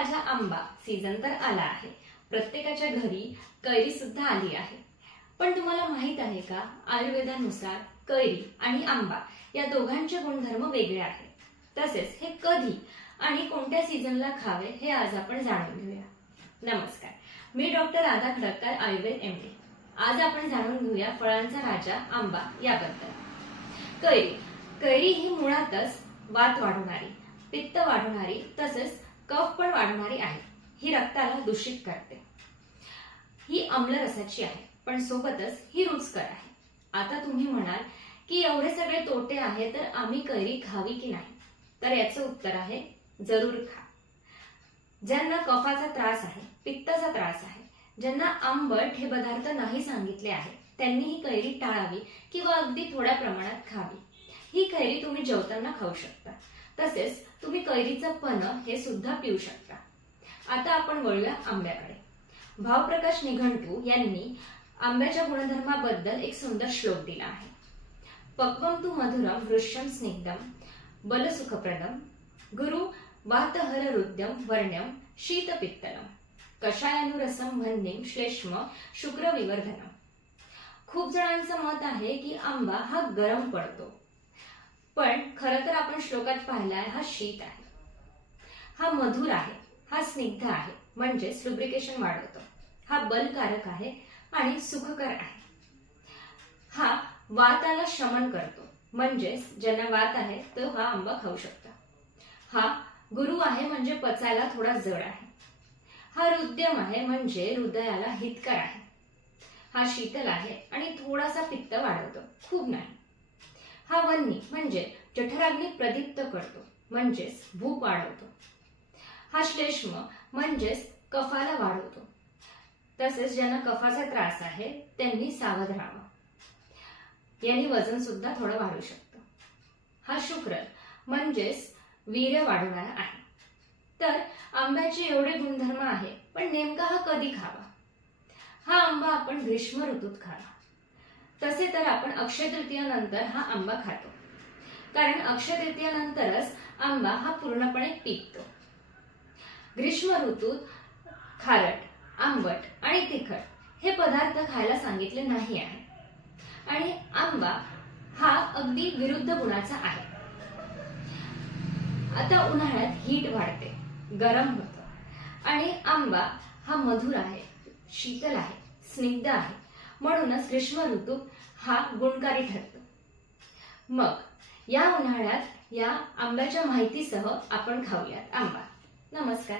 माझा आंबा सीझन तर आला आहे. प्रत्येकाच्या घरी कैरी सुद्धा आली आहे. पण तुम्हाला माहित आहे का, आयुर्वेदानुसार कैरी आणि आंबा या दोघांचे गुणधर्म वेगळे आहेत. तसेच हे कधी आणि कोणत्या सीझनला खावे हे आज आपण जाणून घेऊया. नमस्कार, मी डॉक्टर राधा खडककर, आयुर्वेद MD. आज आपण जाणून घेऊया फळांचा राजा आंबा याबद्दल. कैरी ही मुळातच वात वाढवणारी, पित्त वाढवणारी तसेच कफ पण वाढवणारी आहे. ही रक्ताला दूषित करते. ही आम्ल रसाची आहे, पण सोबतच ही रुचकर आहे. आता तुम्ही म्हणाल की एवढे सगळे तोटे आहेत तर आम्ही कैरी खावी की नाही? तर याचं उत्तर आहे जरूर खा. ज्यांना कफाचा त्रास आहे, पित्ताचा त्रास आहे, ज्यांना आंबट हे पदार्थ नाही सांगितले आहे, त्यांनी ही कैरी टाळावी किंवा अगदी थोड्या प्रमाणात खावी. ही कैरी तुम्ही जेवताना खाऊ शकता. तसेच तुम्ही कैरीचं पन्ह हे सुद्धा पिऊ शकता. आता आपण वळूया आंब्याकडे. भावप्रकाश निघंटू यांनी आंब्याच्या गुणधर्माबद्दल एक सुंदर श्लोक दिला आहे. पक्वम तु मधुरम वृक्षम स्निग्धम बलसुखप्रदम गुरु वातहर रुद्यम वर्ण्यम शीतपित्तलम कषायानुरसम भन्निम श्लेष्म शुक्रविवर्धनम. खूप जणांचं मत आहे की आंबा हा गरम पडतो, पण खरं तर आपण श्लोकात पाहिलाय हा शीत आहे. हा मधुर आहे, हा स्निग्ध आहे म्हणजेच लुब्रिकेशन वाढवतो. हा बलकारक आहे आणि सुखकर आहे. हा वाताला शमन करतो, म्हणजेच ज्यांना वात आहे तो हा आंबा खाऊ शकतो. हा गुरु आहे म्हणजे पचायला थोडा जड आहे. हा रुद्यम आहे म्हणजे हृदयाला हितकर आहे. हा शीतल आहे आणि थोडासा पित्त वाढवतो, खूप नाही. हा वन्नी म्हणजे जठराग्नी प्रदीप्त करतो, म्हणजेच भूक वाढवतो. हा श्लेष्म म्हणजेच कफाला वाढवतो. तसेच ज्यांना कफाचा त्रास आहे त्यांनी सावध राहावं. यांनी वजन सुद्धा थोडं वाढू शकतं. हा शुक्र म्हणजेच वीर्य वाढवणारा आहे. तर आंब्याचे एवढे गुणधर्म आहे, पण नेमका हा कधी खावा? हा आंबा आपण ग्रीष्म ऋतूत खावा. तसे तर आपण अक्षय तृतीयानंतर हा आंबा खातो, कारण अक्षय तृतीयानंतरच आंबा हा पूर्णपणे पिकतो. ग्रीष्म ऋतूत खारट, आंबट आणि तिखट हे पदार्थ खायला सांगितले नाही आहे. आणि आंबा हा अगदी विरुद्ध गुणाचा आहे. आता उन्हाळ्यात हीट वाढते, गरम होतं आणि आंबा हा मधुर आहे, शीतल आहे, स्निग्ध आहे. म्हणूनच ग्रीष्म ऋतूत हा गुणकारी ठरतो. मग या उन्हाळ्यात या आंब्याच्या माहितीसह आपण खाऊयात आंबा. नमस्कार.